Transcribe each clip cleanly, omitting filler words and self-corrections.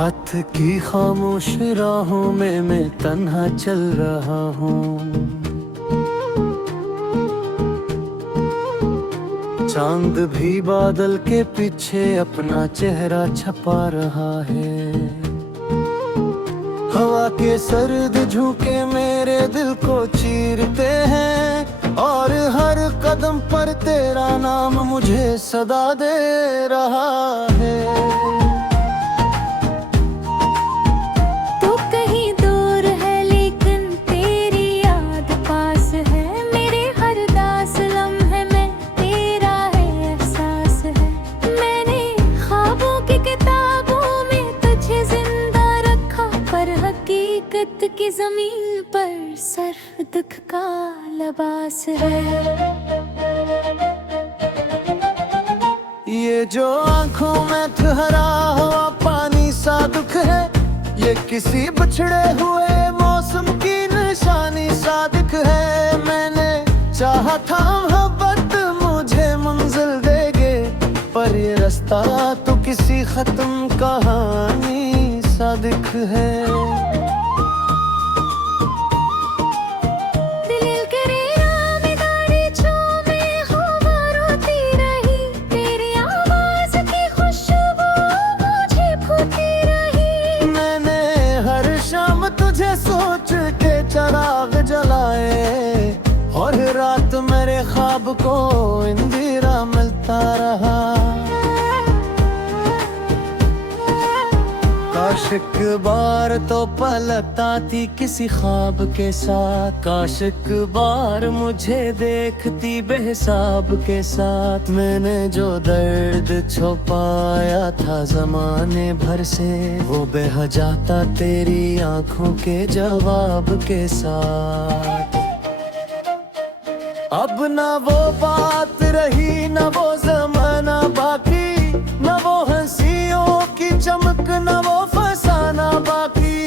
रात की खामोश राहों में मैं तन्हा चल रहा हूँ। चांद भी बादल के पीछे अपना चेहरा छपा रहा है। हवा के सर्द झोंके मेरे दिल को चीरते हैं और हर कदम पर तेरा नाम मुझे सदा दे रहा है। की जमीन पर सर्फ दुख का लिबास है। ये जो आंखों में ठहरा हुआ पानी सा दुख है, ये किसी बिछड़े हुए मौसम की निशानी सा दिख है। मैंने चाहा था मोहब्बत मुझे मंजिल देगे, पर ये रास्ता तो किसी खत्म कहानी सा दिख है। तुझे सोच के चराग जलाए और रात मेरे ख्वाब को इंदिरा मिलता रहा। काश एक बार तो पलकता थी किसी ख्वाब के साथ, काश एक बार मुझे देखती बेहिसाब के साथ। मैंने जो दर्द छुपाया था जमाने भर से, वो बह जाता तेरी आंखों के जवाब के साथ। अब ना वो बात रही, ना वो जमाना बाकी, ना वो हंसियों की चमक, ना वो फसाना बाकी।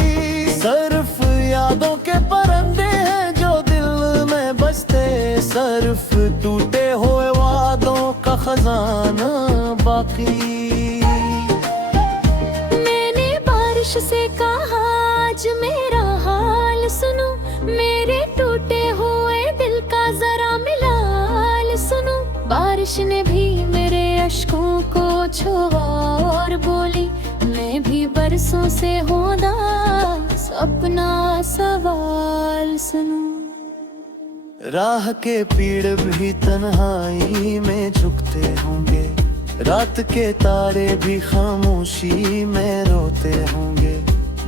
सिर्फ यादों के परंदे हैं जो दिल में बसते, सिर्फ टूटे हुए वादों का खजाना बाकी। मैंने बारिश से कहा आज मेरा हाल सुनो, मेरे टूटे हुए दिल का जरा मिलाल सुनो। बारिश ने भी मेरे अश्कों को छुआ और बोली, मैं भी बरसों से होदा अपना सवाल सुनो। राह के पीड़ भी तन्हाई में झुकते होंगे, रात के तारे भी खामोशी में रोते होंगे।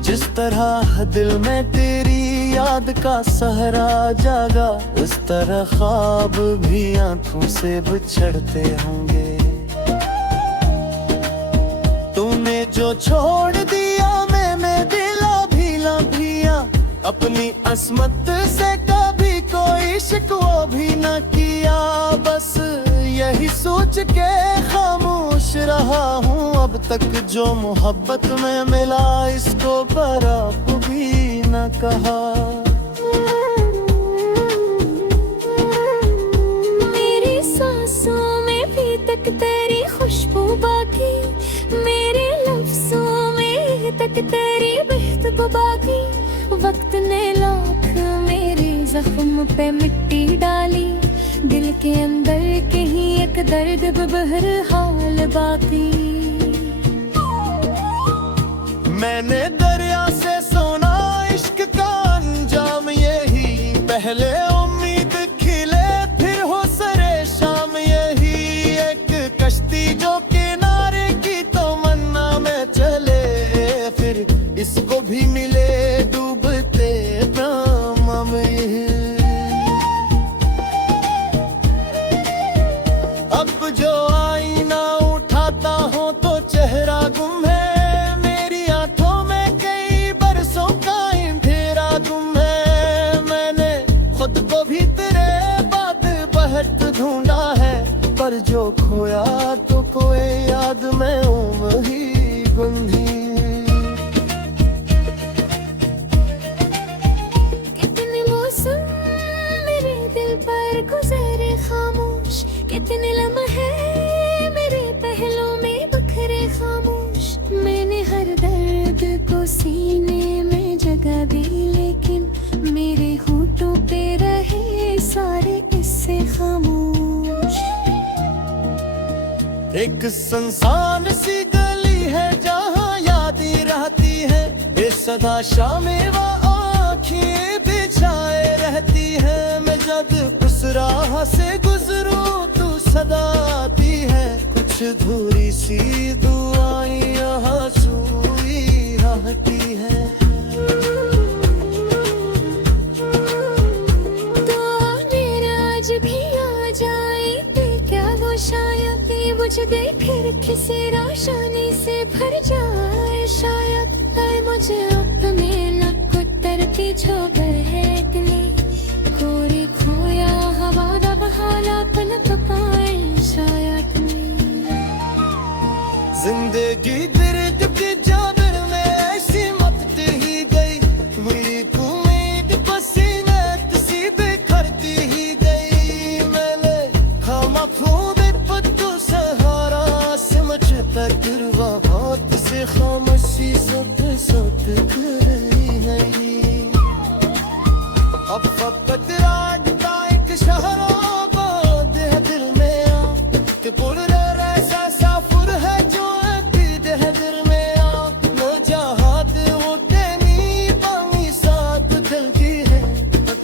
जिस तरह दिल में तेरी याद का सहरा जागा, उस तरह ख्वाब भी आंखों से बिछड़ते होंगे। तूने जो छोड़ दिया मैंने दिला भीला भिया, अपनी अस्मत से कभी कोई शिकवा भी न किया। बस यही सोच के खामोश रहा हूँ अब तक, जो मोहब्बत में मिला इसको बराब भी न कहा। मेरी सांसों में भी तक तेरी खुशबू बाकी, मेरे लफ्जों में तक तेरी बहतब बाकी। वक्त ने लाख मेरे जख्म पे मिट्टी डाली, दिल के अंदर कहीं एक दर्द बहरहाल बाकी। मैंने दरिया से सोना इश्क का अंजाम यही, पहले उम्मीद खिले फिर हो सरे शाम यही। एक कश्ती जो किनारे की तमन्ना में चले, फिर इसको भी मिले डूबते नाम में। अब जो आईना उठाता हूँ तो चेहरा गुम है, मेरी आंखों में कई बरसों का अंधेरा गुम है। मैंने खुद को भी तेरे बाद बहत ढूंढा है, पर जो खोया तो कोई याद में वही गुंधी। कितने मौसम मेरे दिल पर गुजरे खामोश, कितने लम्हे मेरे पहलों में बखरे खामोश। मैंने हर दर्द सीने में जगह दी, लेकिन मेरे होठों पे रहे सारे इससे खामोश। एक संसान सी गली है जहाँ यादें रहती है, ये सदा शामें व आँखें बिछाए रहती है। मैं जब उस राह से गुजरूं तू सदा आती है, कुछ धूरी सी दुआएं यहाँ सुई रहती है। तो मेरा आज भी आ जाए दिल, क्या वो शायद ये बुझ गई फिर किसी रोशनी से भर जाए। शायद है मुझे अपने लग उतरती जो बहकली, कोरी खोया हवा दा बहाला पलक पाए शायद नहीं। जिंदगी दर्द की चादर में ऐसी मत ही गई, मेरी उम्मीद पसीने सी बिखरती ही गई। मैंने खामोश पत्तों सहारा सिमटता गिरवा हाथ से खामोशी सत सत कर रही है ये। अब फकत रात का एक शहरों बांध है दिल में आ, कि पुर ऐसा साफुर है जो अतीत है दिल में आ। न जहाद वो तेनी पानी साथ चलती है,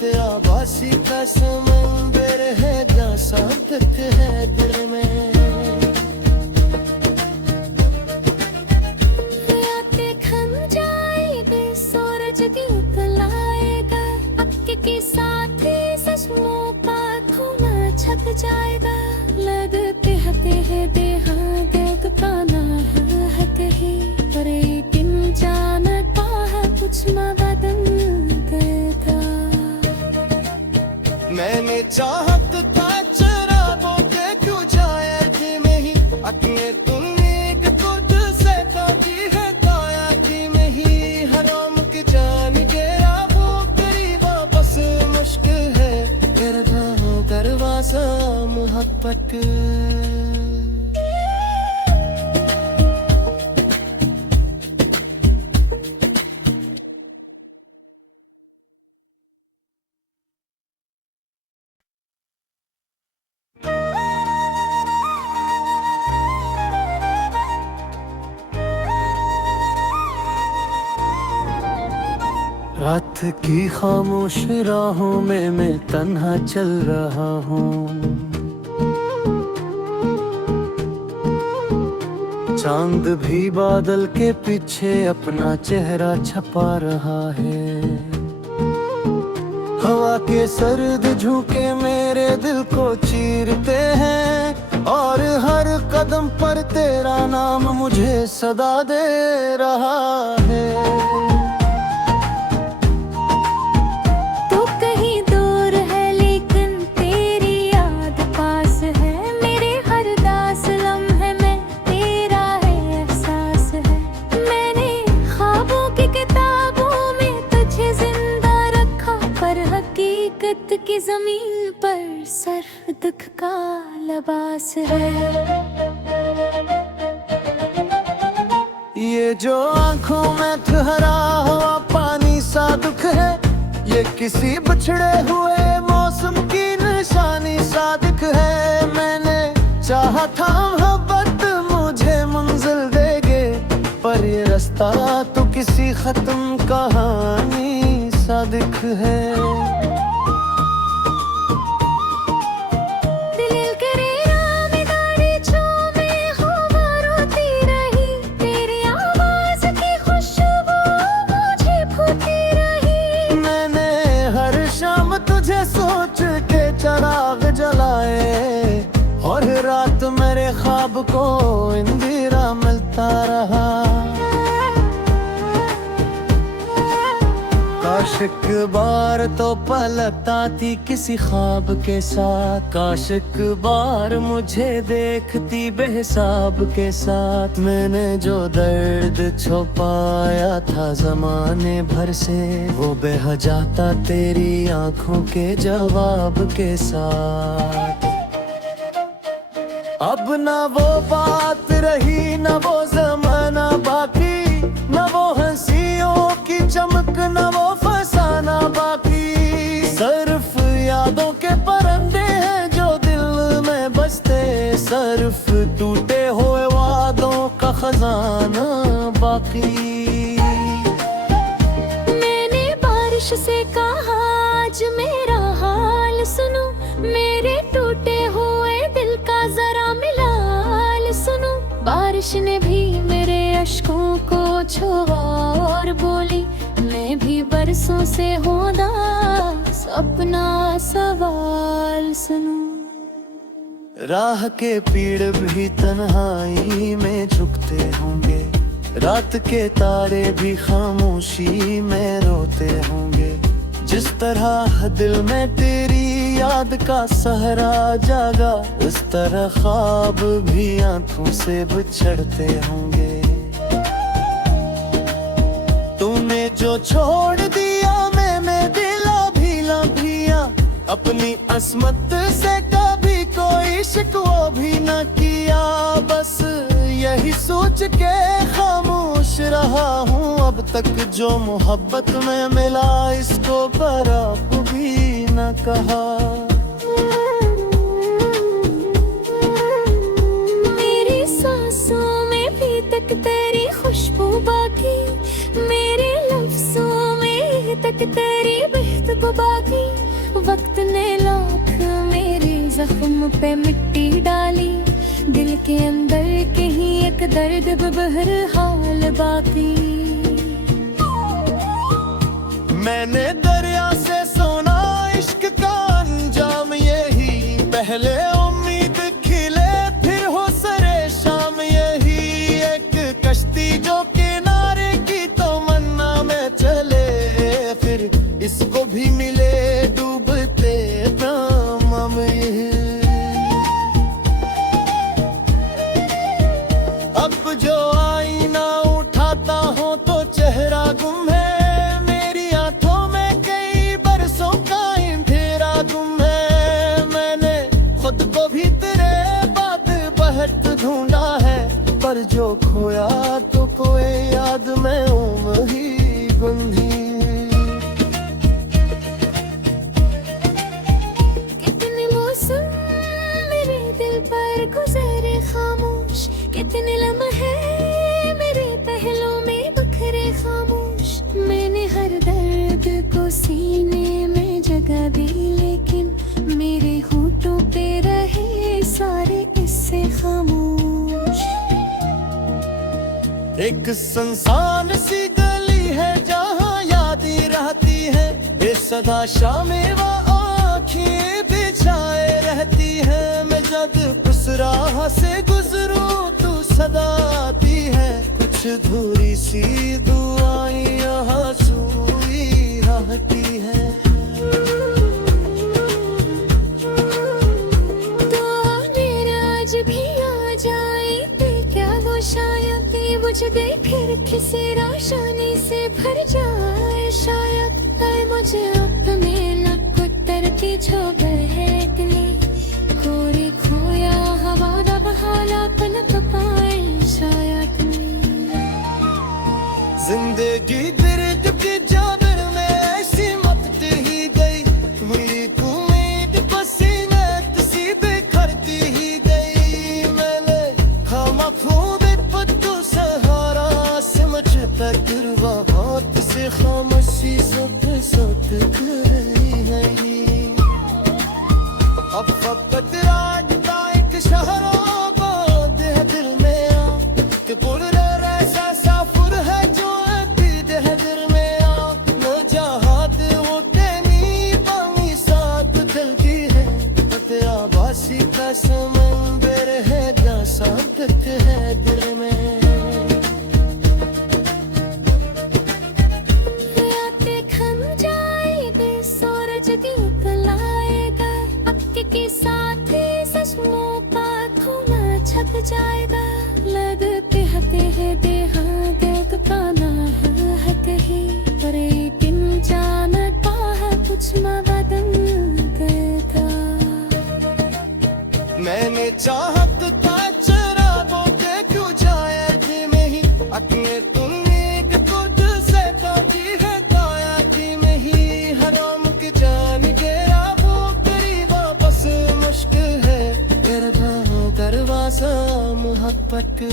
तेरा बासी का समंदर है जा साथ है दिल में। के साथ सचमों का धुआं छप जाएगा। लगते हैं देहा देख पाना है कहीं, पर लेकिन जानता है कुछ न बदल गया। मैंने चाहत का चरागों के क्यों जाए कि में ही अपने तुमने एक खुद से काटी है काया कि में ही। हराम की जान गया वो करीबा बस मुश्किल है, करवासा मोहब्बत। रात की खामोश राहों में मैं तन्हा चल रहा हूँ। चांद भी बादल के पीछे अपना चेहरा छपा रहा है। हवा के सर्द झोंके मेरे दिल को चीरते हैं, और हर कदम पर तेरा नाम मुझे सदा दे रहा है। की जमीन पर सर्फ दुख का लिबास है। ये जो आंखों में ठहरा हुआ पानी सा दुख है, ये किसी बिछड़े हुए मौसम की निशानी सा दिख है। मैंने चाहा था मोहब्बत मुझे मंजिल देगे, पर ये रास्ता तो किसी खत्म कहानी सा दिख है। तुझे सोच के चराग जलाए, और रात मेरे ख्वाब को इंदिरा मिलता रहा। काश एक बार तो पलकता थी किसी ख्वाब के साथ, काश एक बार मुझे देखती बेहिसाब के साथ। मैंने जो दर्द छुपाया था जमाने भर से, वो बह जाता तेरी आंखों के जवाब के साथ। अब ना वो बात रही, ना वो जमाना बाकी, ना वो हंसियों चमकना वो फसाना बाकी। सिर्फ यादों के परंदे हैं जो दिल में बसते, सिर्फ टूटे हुए वादों का खजाना बाकी। मैंने बारिश से कहा आज मेरा हाल सुनो, मेरे टूटे हुए दिल का जरा मिलाल सुनो। बारिश ने भी मेरे अश्कों को छुआ और बोली, मैं भी बरसों से हूँ उदास, अपना सवाल सुनो। राह के पीड़ भी तन्हाई में झुकते होंगे, रात के तारे भी खामोशी में रोते होंगे। जिस तरह दिल में तेरी याद का सहरा जागा, उस तरह ख्वाब भी आंखों से बिछड़ते होंगे। तूने जो छोड़ दिया मैंने दिला भीला भिया, अपनी अस्मत से कभी कोई शिकवा भी न किया। बस यही सोच के खामोश रहा हूँ अब तक, जो मोहब्बत में मिला इसको बराब भी न कहा। मेरी सांसों में भी तक तेरी खुशबू बाकी, मेरे लफ्जों में तक तेरी बहतबू बाकी। वक्त ने लाख मेरे जख्म पे मिट्टी डाली, दिल के अंदर कहीं एक दर्द बहरहाल बाकी। मैंने दरिया से सोना इश्क का अंजाम यही, पहले उम्मीद खिले फिर हो सरे शाम यही। एक कश्ती जो किनारे की तमन्ना में चले, फिर इसको भी मिले डूबते दाम यही। अब जो आईना उठाता हूँ तो चेहरा गुम है, मेरी आंखों में कई बरसों का अंधेरा गुम है। मैंने खुद को भी तेरे बाद बहत ढूंढा है, पर जो खोया तो कोई याद में वही बंधी। कितने मौसम मेरे दिल पर गुजरे खामोश, कितने लम्हे मेरे पहलों में बखरे खामोश। मैंने हर दर्द को सीने में जगह दी, लेकिन मेरे होठों पे रहे सारे इससे खामोश। एक संसान सी गली है जहाँ यादें रहती है, बेसदा शामें व आँखें बिछाए रहती है। मैं जब उस राह से गुजरूं तू सदा आती है, कुछ धूरी सी दुआएं यहाँ सुई रहती है। तो मेरा आज भी आ जाए क्या वो शायद ये बुझ गई फिर किसी रोशनी से भर जाए शायद। आए मुझे अपने लग उतरती छो बहकली, कोरी खोया हवा दा बहाला पलक पाए शायद। जिंदगी दर्द की चादर में ऐसी मत ही गई, मेरी उम्मीद पसीने सी बिखरती ही गई। मैंने खामोश पत्तों सहारा सिमटता गिरवा हाथ से खामोशी सत सत कर रही है ये। अब फकत राजता एक शहरों बांध है दिल में आ, कि पुर ऐसा साफुर है जो अबीद है दिल में आ। न जहाद वो तेनी पानी साथ दिल की है, तेरा बासी का समंदर है जहाँ सादत है दिल में। के साथ सचमों का खुला छप जाएगा, लगते हैं देहा देख पाना है कहीं, पर एक जानता है कुछ न बदल गया। मैंने चाहत था चरागों के क्यों जाए में ही, अपने तुमने खुद से कभी है तक।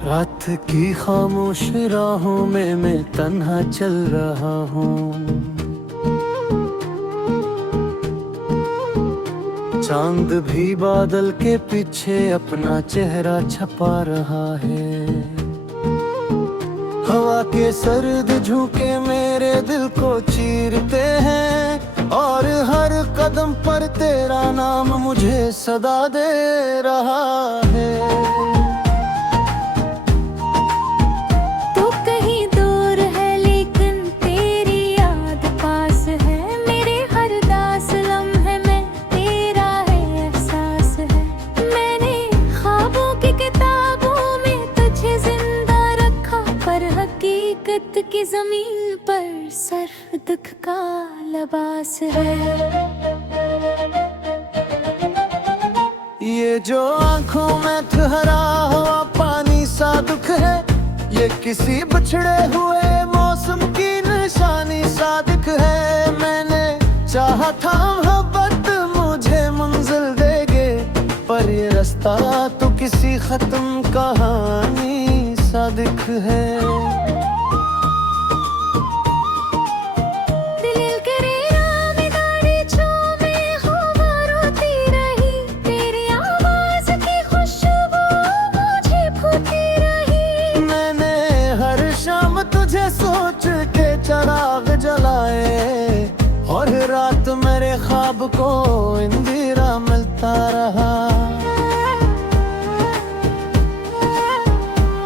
रात की खामोश राहों में मैं तन्हा चल रहा हूँ। चांद भी बादल के पीछे अपना चेहरा छपा रहा है। हवा के सर्द झोंके मेरे दिल को चीरते हैं और हर कदम पर तेरा नाम मुझे सदा दे रहा है। की जमीन पर सर्फ दुख का लिबास है। ये जो आंखों में ठहरा हुआ पानी सा दुख है, ये किसी बिछड़े हुए मौसम की निशानी सा दिख है। मैंने चाहा था मोहब्बत मुझे मंजिल देगे, पर ये रास्ता तो किसी खत्म कहानी सा दिख है। तुझे सोच के चराग जलाए और रात मेरे ख्वाब को इंदिरा मिलता रहा।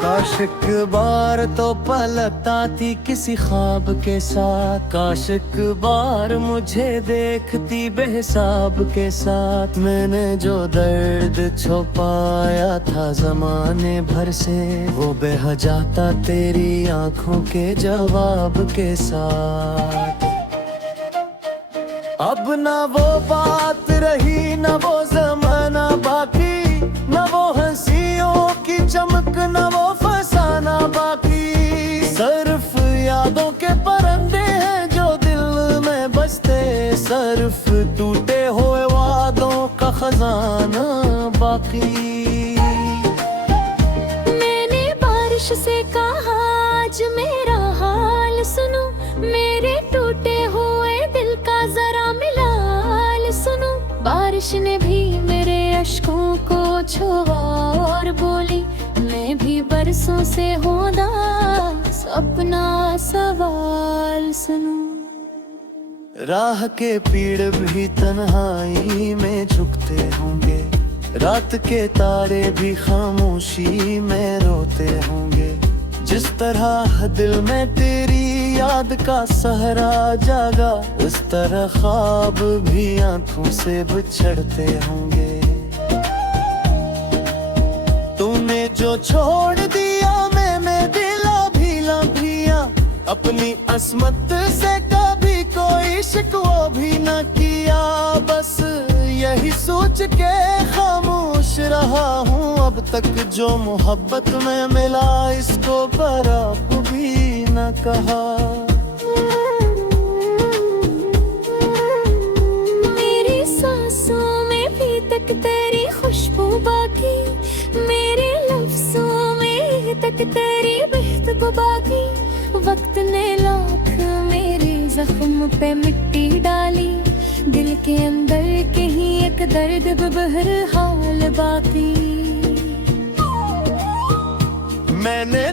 काश एक बार तो पलटता थी किसी ख्वाब के साथ, काश एक बार मुझे देखती बेहिसाब के साथ। मैंने जो दर्द छुपाया था जमाने भर से, वो बह जाता तेरी आंखों के जवाब के साथ। अब ना वो बात रही, ना वो जमाना बाकी, ना वो हंसियों की चमक, ना वो फसाना बाकी। सिर्फ यादों के परंदे हैं जो दिल में बसते, सिर्फ टूटे हुए वादों का खजाना बाकी। मैंने बारिश से कहा आज मेरा हाल सुनो, मेरे टूटे हुए दिल का जरा मिलाल सुनो। बारिश ने भी मेरे अश्कों को छुआ और बोली, मैं भी बरसों से हूँ उदास, अपना सवाल सुनो। राह के पीड़ भी तन्हाई में झुकते होंगे, रात के तारे भी खामोशी में रोते होंगे। जिस तरह दिल में तेरी याद का सहरा जागा, उस तरह ख्वाब भी आंखों से बिछड़ते होंगे। तूने जो छोड़ दिया मैंने दिला भीला भिया, अपनी अस्मत से कभी कोई शिकवा भी न किया। बस यही सोच के खामोश रहा हूँ अब तक, जो मोहब्बत में मिला इसको बराब भी न कहा। मेरी सांसों में भी तक तेरी खुशबू बाकी, मेरे लफ्जों में तक तेरी बहतब बाकी। वक्त ने लाख मेरे जख्म पे मिट्टी डाली, दिल के अंदर कहीं एक दर्द बहरहाल बाकी। मैंने